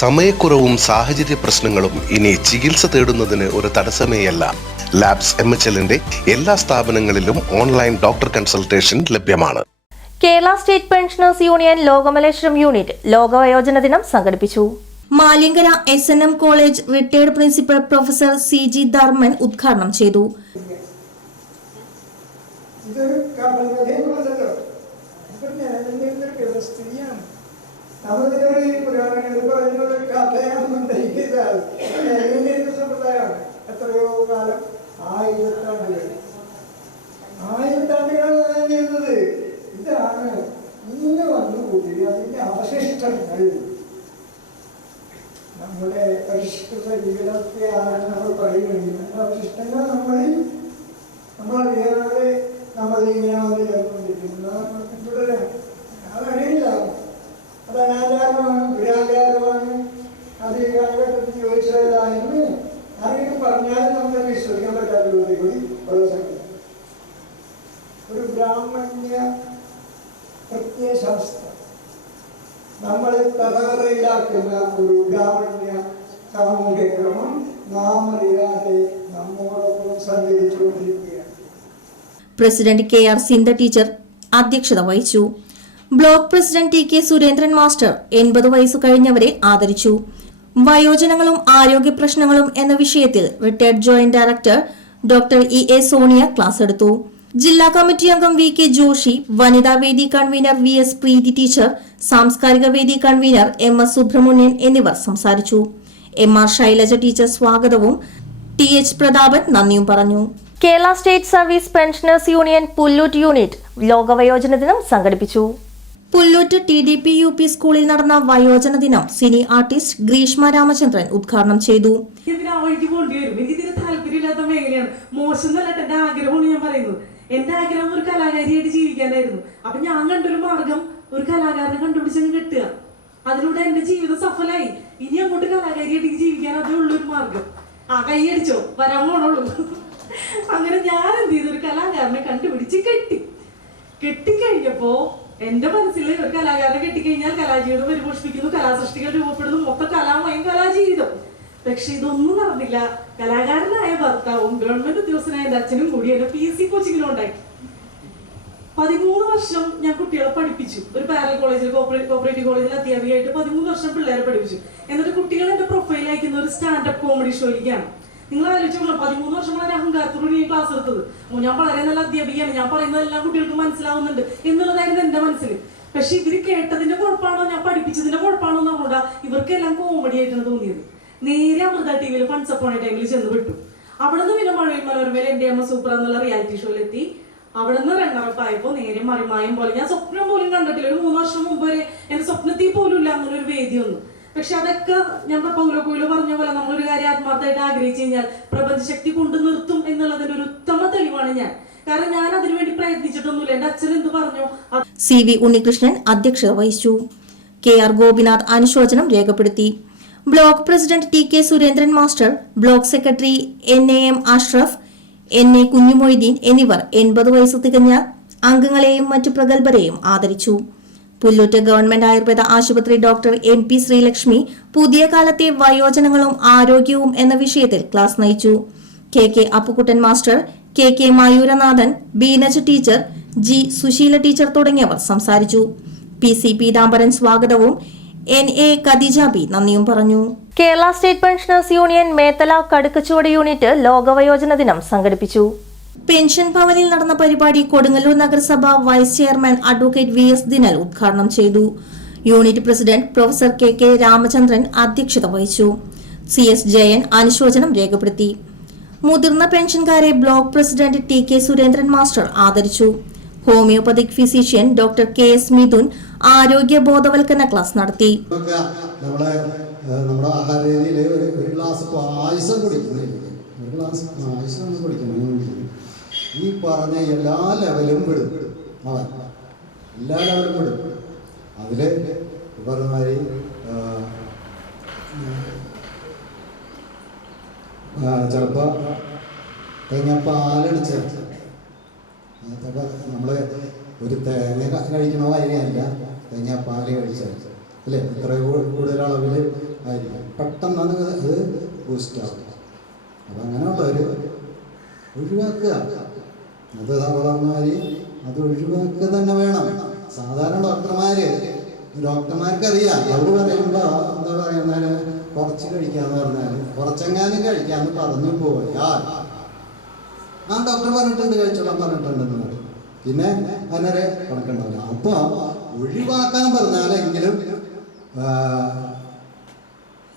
സമയക്കുറവും സാഹചര്യ പ്രശ്നങ്ങളും ഇനി ചികിത്സ തേടുന്നതിന് ഒരു തടസ്സമേയല്ല ലാബ്സ് എം എച്ച് എല്ലിന്റെ എല്ലാ സ്ഥാപനങ്ങളിലും ഓൺലൈൻ ഡോക്ടർ കൺസൾട്ടേഷൻ ലഭ്യമാണ് Kerala state pensioners union Lokamaleswaram unit ലോകവയോജന ദിനം സംഘടിപ്പിച്ചു Malinkara S N M college retired principal professor C G Dharman ഉദ്ഘാടനം ചെയ്തു നമ്മളിതൊരു പുരാണങ്ങളിൽ പറയുന്ന ഒരു കഥയാണെന്നുണ്ടെങ്കിൽ ഇത് നിലനിന്നിരുന്ന സമ്പ്രദായമാണ് എത്രയോ കാലം ആയിരത്താണ്ടുകൾ. ആയിരത്താണ്ടുകൾ നിലനിന്നിരുന്നത് ഇതാണ്. ഇന്ന് വന്നുകൂടി അതിന്റെ അവശിഷ്ടങ്ങൾ. നമ്മുടെ പരിഷ്കൃത ജീവിതത്തെയാണ് നമ്മൾ പറയുകയാണെങ്കിൽ അതിന്റെ അവശിഷ്ടങ്ങൾ നമ്മളിൽ നമ്മളറിയാതെ നമ്മൾ ഇങ്ങനെയാണ് ചേർക്കൊണ്ടിരിക്കുന്നത് തുടരാം അതറിയില്ല. അത് അനാചാരമാണ് ദുരാചാരമാണ് അത് ഈ കാലഘട്ടത്തിൽ ചോദിച്ചതായിരുന്നു. ആരെങ്കിലും പറഞ്ഞാലും നമുക്ക് വിശ്വസിക്കാൻ പറ്റാത്ത കൂടി ഒരു ബ്രാഹ്മണ്യ പ്രത്യയശാസ്ത്രം. നമ്മളെ തലവറയിലാക്കുന്ന ഒരു ബ്രാഹ്മണ്യ സാമൂഹ്യ ക്രമം നാം അറിയാതെ നമ്മോടൊപ്പം സഞ്ചരിച്ചുകൊണ്ടിരിക്കുകയാണ് president K R Sindha teacher അധ്യക്ഷത വഹിച്ചു. Block president T K Surendran master എൺപത് വയസ്സ് കഴിഞ്ഞവരെ ആദരിച്ചു. വയോജനങ്ങളും ആരോഗ്യ പ്രശ്നങ്ങളും എന്ന വിഷയത്തിൽ retired joint director doctor E A Sonia class എടുത്തു. ജില്ലാ കമ്മിറ്റി അംഗം വി കെ ജോഷി വനിതാ വേദി convener V S Preethi teacher സാംസ്കാരിക വേദി കൺവീനർ എം എസ് സുബ്രഹ്മണ്യൻ എന്നിവർ സംസാരിച്ചു. എം ആർ ശൈലജ ടീച്ചർ സ്വാഗതവും ടി എച്ച് പ്രതാപൻ നന്ദിയും പറഞ്ഞു. Kerala state service pensioners union Pullut unit ലോകവയോജന ദിനം സംഘടിപ്പിച്ചു. Pullut T D P U P സ്കൂളിൽ നടന്ന വയോജന ദിനം സിനി ആർട്ടിസ്റ്റ് ഗ്രീഷ്മ രാമചന്ദ്രൻ ഉദ്ഘാടനം ചെയ്തു. എന്റെ ആഗ്രഹം ഒരു കലാകാരിയായിട്ട് ജീവിക്കാനായിരുന്നു. അപ്പൊ ഞാൻ കണ്ടൊരു മാർഗം ഒരു കലാകാരനെ കണ്ടുപിടിച്ചങ്ങ് കെട്ടുക. അതിലൂടെ എന്റെ ജീവിതം സഫലായി. ഇനി അങ്ങോട്ട് കലാകാരിയായിട്ട് ജീവിക്കാൻ അതേ ഉള്ളൊരു മാർഗം. ആ കൈയടിച്ചോ? വരാൻ പോണുള്ളൂ. അങ്ങനെ ഞാൻ എന്ത് ചെയ്തു? ഒരു കലാകാരനെ കണ്ടുപിടിച്ച് കെട്ടി. കെട്ടിക്കഴിഞ്ഞപ്പോ എന്റെ മനസ്സിൽ ഒരു കലാകാരനെ കെട്ടിക്കഴിഞ്ഞാൽ കലാജീവിതം പരിപോഷിപ്പിക്കുന്നു കലാസൃഷ്ടികൾ രൂപപ്പെടുന്നു മൊത്തം കലാമയം കലാജീവിതം. പക്ഷെ ഇതൊന്നും നടന്നില്ല. കലാകാരനായ ഭർത്താവും ഗവൺമെന്റ് ഉദ്യോഗസ്ഥനായ എന്റെ അച്ഛനും കൂടി എന്നെ പി എസ് സി കോച്ചിങ്ങിലും ഉണ്ടാക്കി പതിമൂന്ന് വർഷം ഞാൻ കുട്ടികളെ പഠിപ്പിച്ചു. ഒരു പാരൽ കോളേജിൽ കോപ്പറേറ്റീവ് കോളേജിൽ അധ്യാപികയായിട്ട് പതിമൂന്ന് വർഷം പിള്ളേരെ പഠിപ്പിച്ചു. എന്നിട്ട് കുട്ടികൾ എന്റെ പ്രൊഫൈൽ അയക്കുന്ന ഒരു സ്റ്റാൻഡപ്പ് കോമഡി ഷോയിലേക്കാണ് നിങ്ങൾ ആലോചിച്ചോളൂ പതിമൂന്ന് വർഷം വളരെ അഹങ്കാരത്തോടെ ഈ ക്ലാസ് എടുത്തത്. ഞാൻ വളരെ നല്ല അധ്യാപികയാണ്. ഞാൻ പറയുന്നതെല്ലാം കുട്ടികൾക്ക് മനസ്സിലാവുന്നുണ്ട് എന്നുള്ളതായിരുന്നു എന്റെ മനസ്സിൽ പക്ഷെ ഇവർ കേട്ടതിന്റെ കുഴപ്പമാണോ? ഞാൻ പഠിപ്പിച്ചതിന്റെ കുഴപ്പമാണോ എന്ന് പറഞ്ഞാൽ ഇവർക്കെല്ലാം കോമഡി ആയിട്ടാണ് തോന്നിയത്. നേരെ അമൃത ടി വിയിൽ ഫണ്ട്സ് അപ്പോണ ടൈമിൽ ചെന്ന് വിട്ടു അവിടെ നിന്ന് പിന്നെ മഴയും മനോരമയിൽ എന്റെ അമ്മ സൂപ്പർ എന്നുള്ള റിയാലിറ്റി ഷോയിലെത്തി അവിടെ നിന്ന് റണ്ണറപ്പ് ആയപ്പോ നേരെ മറിമായം പോലെ. ഞാൻ സ്വപ്നം പോലും കണ്ടിട്ടില്ല. ഒരു മൂന്ന് വർഷം മുമ്പ് വരെ എന്റെ സ്വപ്നത്തിൽ പോലും ഇല്ല അങ്ങനെ ഒരു വേദി ഒന്നും പക്ഷെ അതൊക്കെ ഞാൻ പൗലോ കോയിലോ പറഞ്ഞ പോലെ നമ്മളൊരു കാര്യം ആത്മാർത്ഥമായിട്ട് ആഗ്രഹിച്ചു കഴിഞ്ഞാൽ പ്രപഞ്ചശക്തി കൊണ്ടു നിർത്തും എന്നുള്ളതിന്റെ ഒരു ഉത്തമ തെളിവാണ് ഞാൻ. കാരണം ഞാൻ അതിനുവേണ്ടി പ്രയത്നിച്ചിട്ടൊന്നുമില്ല. എന്റെ അച്ഛൻ എന്ത് പറഞ്ഞു? സി വി ഉണ്ണികൃഷ്ണൻ അധ്യക്ഷത വഹിച്ചു. കെ ആർ ഗോപിനാഥ് അനുശോചനം രേഖപ്പെടുത്തി. Block president T K Surendran master block secretary N A M Ashraf N A Kunjumoideen എന്നിവർ എൺപത് വയസ്സ് തികഞ്ഞ അംഗങ്ങളെയും മറ്റു പ്രഗത്ഭരെയും ആദരിച്ചു. പുല്ലൂറ്റ് ഗവൺമെന്റ് ആയുർവേദ ആശുപത്രി ഡോക്ടർ എം പി ശ്രീലക്ഷ്മി പുതിയ കാലത്തെ വയോജനങ്ങളും ആരോഗ്യവും എന്ന വിഷയത്തിൽ ക്ലാസ് നയിച്ചു. K K Appukuttan master K K Mayooranathan Beenaj teacher G Susheela teacher തുടങ്ങിയവർ സംസാരിച്ചു. പി സി പീതാംബരൻ സ്വാഗതവും എൻ എ ഖദീജ ബി നന്ദിയും പറഞ്ഞു. Kerala state pensioners union Methala Kadukkachuvadu unit ലോകവയോജന ദിനം സംഘടിപ്പിച്ചു. പെൻഷൻ ഭവനിൽ നടന്ന പരിപാടി കൊടുങ്ങല്ലൂർ നഗരസഭ vice chairman advocate V S Dinal ഉദ്ഘാടനം ചെയ്തു. Unit president professor K K Ramachandran അധ്യക്ഷത വഹിച്ചു. സി എസ് ജയൻ അനുശോചനം രേഖപ്പെടുത്തി. മുതിർന്ന പെൻഷൻകാരെ block president T K Surendran master ആദരിച്ചു. Homeopathic physician doctor K S Midhun ആരോഗ്യ ബോധവൽക്കരണ ക്ലാസ് നടത്തി. നമ്മുടെ ആഹാര രീതിയിൽ ഒരു ഗ്ലാസ് പായസം കുടിക്കുന്നില്ല ഒന്ന് കുടിക്കണം അങ്ങനെ ഈ പറഞ്ഞ എല്ലാ ലെവലും വിടും. അവൻ എല്ലാ ലെവലും വിടും അതിൽ പറഞ്ഞ മാതിരി ചിലപ്പോൾ തേങ്ങ പാലടിച്ച് നമ്മൾ ഒരു തേങ്ങ കഴിക്കണോ അതിനെയല്ല തേങ്ങ പാൽ കഴിച്ചത് അല്ലേ? ഇത്ര കൂടുതൽ അളവിൽ ആയിരിക്കും. പെട്ടെന്ന് അത് അത് ബൂസ്റ്റ് ആവും. അപ്പം അങ്ങനെയുള്ളവർ ഒഴിവാക്കുക. അത് സാധാരണമാര് അത് ഒഴിവാക്കുക തന്നെ വേണം. സാധാരണ ഡോക്ടർമാര് ഡോക്ടർമാർക്കറിയാം. അവർ പറയുമ്പോൾ എന്താ പറയുന്നത് കുറച്ച് കഴിക്കാന്ന് പറഞ്ഞാൽ കുറച്ചെങ്ങാനും കഴിക്കാന്ന് പറഞ്ഞു പോയാൽ ആ ഡോക്ടർ പറഞ്ഞിട്ടുണ്ട് കഴിച്ചോളാൻ പറഞ്ഞിട്ടുണ്ടെന്ന് പറയും പിന്നെ അതിനൊരു കണക്കുണ്ടാവില്ല. അപ്പോൾ ഒഴിവാക്കാൻ പറഞ്ഞാലെങ്കിലും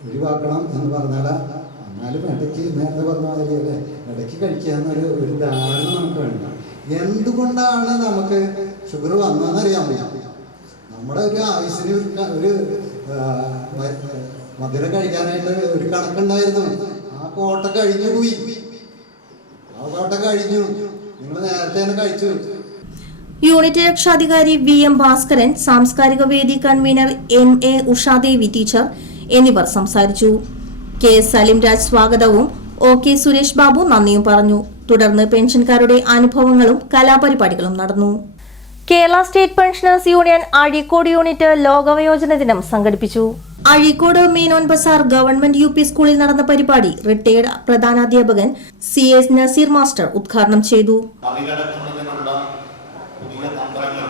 ഒഴിവാക്കണം എന്ന് പറഞ്ഞാൽ എന്നാലും ഇടയ്ക്ക് നേരത്തെ പറഞ്ഞ മാതിരി അല്ലേ? ഇടയ്ക്ക് കഴിക്കുക എന്നൊരു ഒരു ധാരണ നമുക്ക് വേണ്ട. എന്തുകൊണ്ടാണ് നമുക്ക് ഷുഗർ വന്നതെന്ന് അറിയാൻ വയ്യ. നമ്മുടെ ഒരു ആയുസിന് ഒരു മധുരം കഴിക്കാനായിട്ട് ഒരു കണക്കുണ്ടായിരുന്നു. ആ കോട്ട കഴിഞ്ഞു പോയി. ആ കോട്ട കഴിഞ്ഞു. നിങ്ങൾ നേരത്തെ തന്നെ കഴിച്ചു. യൂണിറ്റ് രക്ഷാധികാരി വി എം ഭാസ്കരൻ സാംസ്കാരിക വേദി convener M A Ushadevi teacher എന്നിവർ സംസാരിച്ചു. കെ എസ് സലിം രാജ് സ്വാഗതവും ഒ കെ സുരേഷ് ബാബു നന്ദിയും പറഞ്ഞു. തുടർന്ന് പെൻഷൻകാരുടെ അനുഭവങ്ങളും കലാപരിപാടികളും നടന്നു. Kerala state pensioners union Azhikode unit ലോകവയോജന ദിനം സംഘടിപ്പിച്ചു. Azhikode Meenon Bazar government U P സ്കൂളിൽ നടന്ന പരിപാടി റിട്ടയർഡ് പ്രധാനാധ്യാപകൻ സി എസ് നസീർ മാസ്റ്റർ ഉദ്ഘാടനം ചെയ്തു. മറികടക്കുന്നതിനുള്ള പുതിയ തന്ത്രങ്ങൾ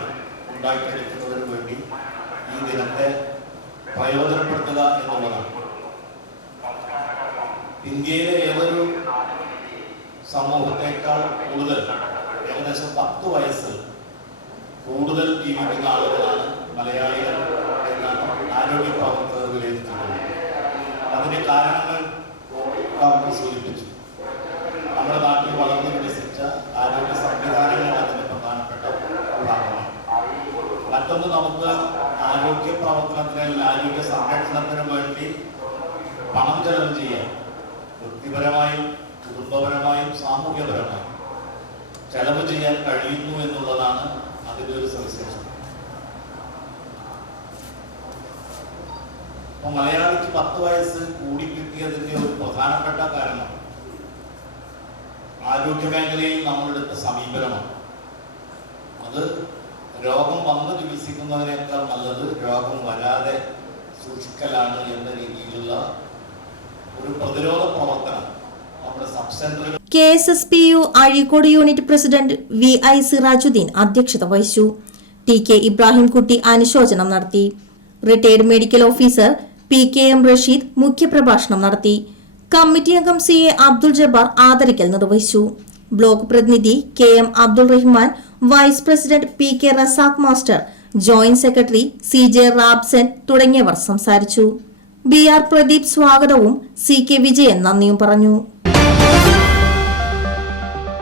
ഉണ്ടാക്കിയെടുക്കുന്നതിന് ഈ ദിനത്തെ പ്രയോജനപ്പെടുത്തുക എന്നുള്ളതാണ്. ഇന്ത്യയിലെ ഏതൊരു സമൂഹത്തെക്കാൾ കൂടുതൽ ഏകദേശം പത്ത് വയസ്സ് കൂടുതൽ ജീവിക്കുന്ന ആളുകളാണ് മലയാളികൾ എന്നാണ് ആരോഗ്യ പ്രവർത്തകർ വിലയിരുത്തുന്നത് അതിന്റെ കാരണങ്ങൾ സൂചിപ്പിച്ചു നമ്മുടെ നാട്ടിൽ വളർന്നു വികസിച്ച ആരോഗ്യ സംവിധാനങ്ങൾ അതിന് പ്രധാനപ്പെട്ട ഭാഗമാണ് മറ്റൊന്ന് നമുക്ക് ആരോഗ്യ പ്രവർത്തനത്തിന് അല്ലെങ്കിൽ ആരോഗ്യ സംരക്ഷണത്തിന് വേണ്ടി പണം ചെലവ് ചെയ്യാൻ വ്യക്തിപരമായും സാമൂഹ്യപരമായും ചെലവ് ചെയ്യാൻ കഴിയുന്നു എന്നുള്ളതാണ് അതിന്റെ ഒരു സവിശേഷത. അപ്പൊ മലയാളിക്ക് പത്ത് വയസ്സ് കൂടി കിട്ടിയതിന്റെ ഒരു പ്രധാനപ്പെട്ട കാരണം ആരോഗ്യ മേഖലയിൽ നമ്മളെടുത്ത സമീപനമാണ്. അത് രോഗം വന്ന് ചികിത്സിക്കുന്നതിനേക്കാൾ നല്ലത് രോഗം വരാതെ സൂക്ഷിക്കലാണ് എന്ന രീതിയിലുള്ള ഒരു പ്രതിരോധ പ്രവർത്തനം. K S S P U Azhikode unit president V I Sirajuddeen അധ്യക്ഷത വഹിച്ചു. ടി കെ ഇബ്രാഹിംകുട്ടി അനുശോചനം നടത്തി. Retired medical officer P K M Rasheed മുഖ്യപ്രഭാഷണം നടത്തി. കമ്മിറ്റി അംഗം സി എ അബ്ദുൾ ജബ്ബാർ ആദരിക്കൽ നിർവഹിച്ചു. ബ്ലോക്ക് പ്രതിനിധി K M Abdul Rahman vice president P K Razak master joint secretary C J Rabson തുടങ്ങിയവർ സംസാരിച്ചു. ബി ആർ പ്രദീപ് സ്വാഗതവും സി കെ വിജയൻ നന്ദിയും പറഞ്ഞു.